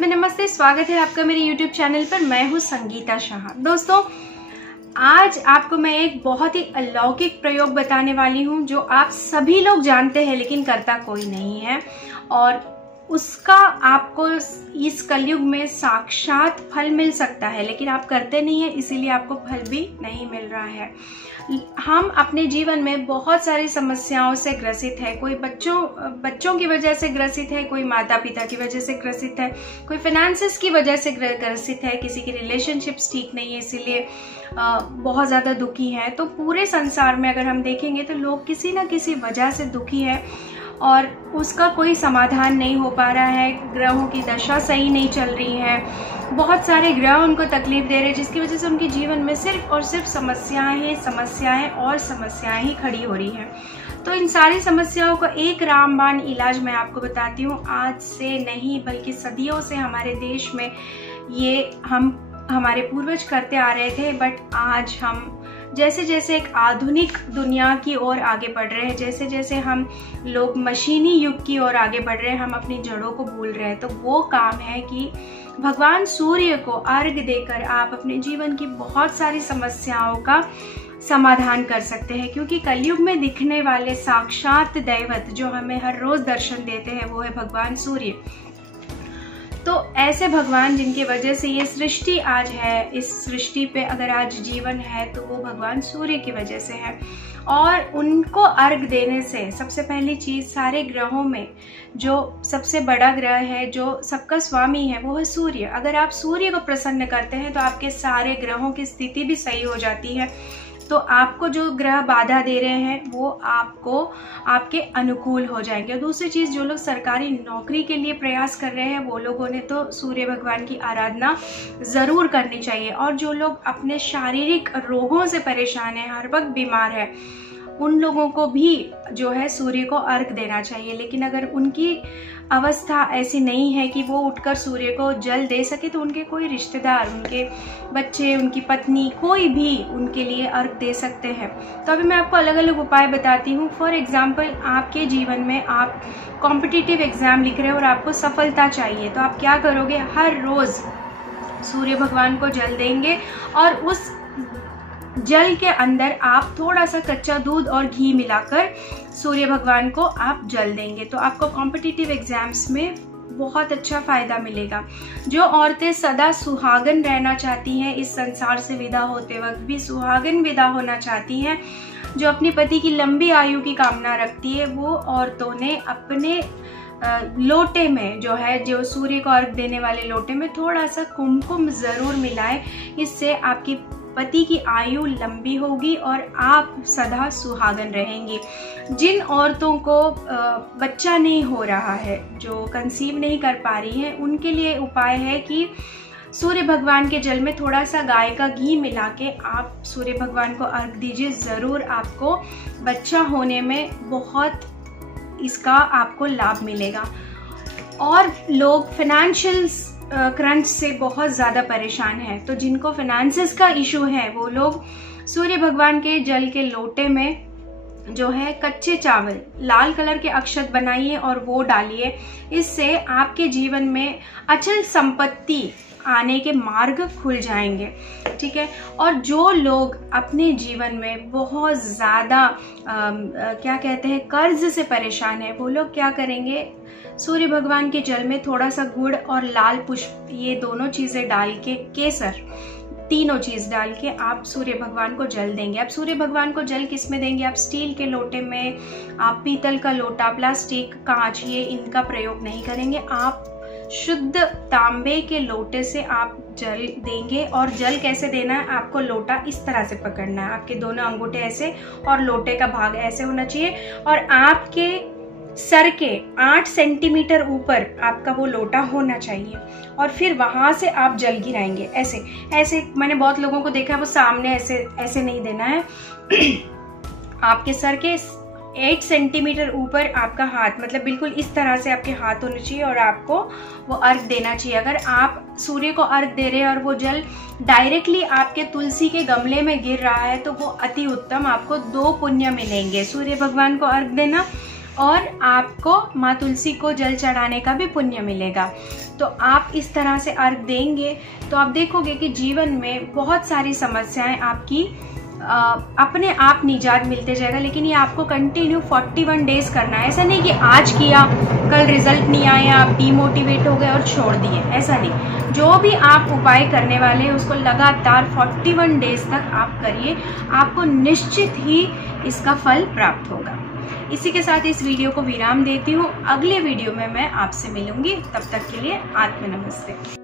में नमस्ते, स्वागत है आपका मेरे YouTube चैनल पर। मैं हूँ संगीता शाह। दोस्तों, आज आपको मैं एक बहुत ही अलौकिक प्रयोग बताने वाली हूँ जो आप सभी लोग जानते हैं लेकिन करता कोई नहीं है, और उसका आपको इस कलयुग में साक्षात फल मिल सकता है, लेकिन आप करते नहीं है, इसीलिए आपको फल भी नहीं मिल रहा है। हम अपने जीवन में बहुत सारी समस्याओं से ग्रसित है। कोई बच्चों की वजह से ग्रसित है, कोई माता पिता की वजह से ग्रसित है, कोई फाइनेंसेस की वजह से ग्रसित है, किसी की रिलेशनशिप्स ठीक नहीं है इसीलिए बहुत ज़्यादा दुखी है। तो पूरे संसार में अगर हम देखेंगे तो लोग किसी न किसी वजह से दुखी है और उसका कोई समाधान नहीं हो पा रहा है। ग्रहों की दशा सही नहीं चल रही है, बहुत सारे ग्रह उनको तकलीफ दे रहे हैं, जिसकी वजह से उनके जीवन में सिर्फ और सिर्फ समस्याएं ही खड़ी हो रही हैं। तो इन सारी समस्याओं का एक रामबाण इलाज मैं आपको बताती हूँ। आज से नहीं बल्कि सदियों से हमारे देश में ये हमारे पूर्वज करते आ रहे थे, बट आज हम जैसे जैसे एक आधुनिक दुनिया की ओर आगे बढ़ रहे हैं, जैसे जैसे हम लोग मशीनी युग की ओर आगे बढ़ रहे हैं, हम अपनी जड़ों को भूल रहे हैं। तो वो काम है कि भगवान सूर्य को अर्घ्य देकर आप अपने जीवन की बहुत सारी समस्याओं का समाधान कर सकते हैं, क्योंकि कलयुग में दिखने वाले साक्षात दैवत जो हमें हर रोज दर्शन देते हैं वो है भगवान सूर्य। तो ऐसे भगवान जिनकी वजह से ये सृष्टि आज है, इस सृष्टि पे अगर आज जीवन है तो वो भगवान सूर्य की वजह से है। और उनको अर्घ देने से सबसे पहली चीज, सारे ग्रहों में जो सबसे बड़ा ग्रह है, जो सबका स्वामी है, वो है सूर्य। अगर आप सूर्य को प्रसन्न करते हैं तो आपके सारे ग्रहों की स्थिति भी सही हो जाती है। तो आपको जो ग्रह बाधा दे रहे हैं वो आपके अनुकूल हो जाएंगे। और दूसरी चीज, जो लोग सरकारी नौकरी के लिए प्रयास कर रहे हैं वो लोगों ने तो सूर्य भगवान की आराधना जरूर करनी चाहिए। और जो लोग अपने शारीरिक रोगों से परेशान है, हर वक्त बीमार है, उन लोगों को भी जो है सूर्य को अर्घ देना चाहिए। लेकिन अगर उनकी अवस्था ऐसी नहीं है कि वो उठकर सूर्य को जल दे सके, तो उनके कोई रिश्तेदार, उनके बच्चे, उनकी पत्नी, कोई भी उनके लिए अर्घ दे सकते हैं। तो अभी मैं आपको अलग अलग उपाय बताती हूँ। फॉर एग्जाम्पल, आपके जीवन में आप कॉम्पिटिटिव एग्जाम लिख रहे हो और आपको सफलता चाहिए, तो आप क्या करोगे? हर रोज सूर्य भगवान को जल देंगे और उस जल के अंदर आप थोड़ा सा कच्चा दूध और घी मिलाकर सूर्य भगवान को आप जल देंगे। तो आपको कॉम्पिटिटिव एग्जाम्स में बहुत अच्छा फायदा मिलेगा। जो औरतें सदा सुहागन रहना चाहती हैं, इस संसार से विदा होते वक्त भी सुहागन विदा होना चाहती हैं, जो अपने पति की लंबी आयु की कामना रखती है, वो औरतों ने अपने लोटे में जो सूर्य को अर्घ देने वाले लोटे में थोड़ा सा कुमकुम जरूर मिलाए। इससे आपकी पति की आयु लंबी होगी और आप सदा सुहागन रहेंगी। जिन औरतों को बच्चा नहीं हो रहा है, जो कंसीव नहीं कर पा रही हैं, उनके लिए उपाय है कि सूर्य भगवान के जल में थोड़ा सा गाय का घी मिला के आप सूर्य भगवान को अर्घ दीजिए। जरूर आपको बच्चा होने में बहुत इसका आपको लाभ मिलेगा। और लोग फाइनेंशियल क्रंच से बहुत ज़्यादा परेशान है, तो जिनको फाइनेंसेस का इशू है वो लोग सूर्य भगवान के जल के लोटे में जो है कच्चे चावल, लाल कलर के अक्षत बनाइए और वो डालिए। इससे आपके जीवन में अचल संपत्ति आने के मार्ग खुल जाएंगे, ठीक है। और जो लोग अपने जीवन में बहुत ज़्यादा क्या कहते हैं, कर्ज से परेशान है, वो लोग क्या करेंगे? सूर्य भगवान के जल में थोड़ा सा गुड़ और लाल पुष्प, ये दोनों चीजें डाल के, केसर, तीनों चीज डाल के आप सूर्य भगवान को जल देंगे। आप सूर्य भगवान को जल किस में देंगे? आप स्टील के लोटे में, आप पीतल का लोटा, प्लास्टिक, कांच, ये इनका प्रयोग नहीं करेंगे। आप शुद्ध तांबे के लोटे से आप जल देंगे। और जल कैसे देना है? आपको लोटा इस तरह से पकड़ना है, आपके दोनों अंगूठे ऐसे और लोटे का भाग ऐसे होना चाहिए, और आपके सर के 8 सेंटीमीटर ऊपर आपका वो लोटा होना चाहिए। और फिर वहां से आप जल गिराएंगे ऐसे ऐसे। मैंने बहुत लोगों को देखा है, वो सामने ऐसे ऐसे नहीं देना है। आपके सर के 8 सेंटीमीटर ऊपर आपका हाथ, मतलब बिल्कुल इस तरह से आपके हाथ होने चाहिए और आपको वो अर्घ देना चाहिए। अगर आप सूर्य को अर्घ दे रहे हैं और वो जल डायरेक्टली आपके तुलसी के गमले में गिर रहा है तो वो अति उत्तम, आपको 2 पुण्य मिलेंगे। सूर्य भगवान को अर्घ देना और आपको माँ तुलसी को जल चढ़ाने का भी पुण्य मिलेगा। तो आप इस तरह से अर्घ देंगे तो आप देखोगे कि जीवन में बहुत सारी समस्याएं आपकी अपने आप निजात मिलते जाएगा। लेकिन ये आपको कंटिन्यू 41 डेज करना है। ऐसा नहीं कि आज किया कल रिजल्ट नहीं आया आप डीमोटिवेट हो गए और छोड़ दिए, ऐसा नहीं। जो भी आप उपाय करने वाले हैं उसको लगातार 41 डेज तक आप करिए, आपको निश्चित ही इसका फल प्राप्त होगा। इसी के साथ इस वीडियो को विराम देती हूँ। अगले वीडियो में मैं आपसे मिलूंगी, तब तक के लिए आत्म नमस्ते।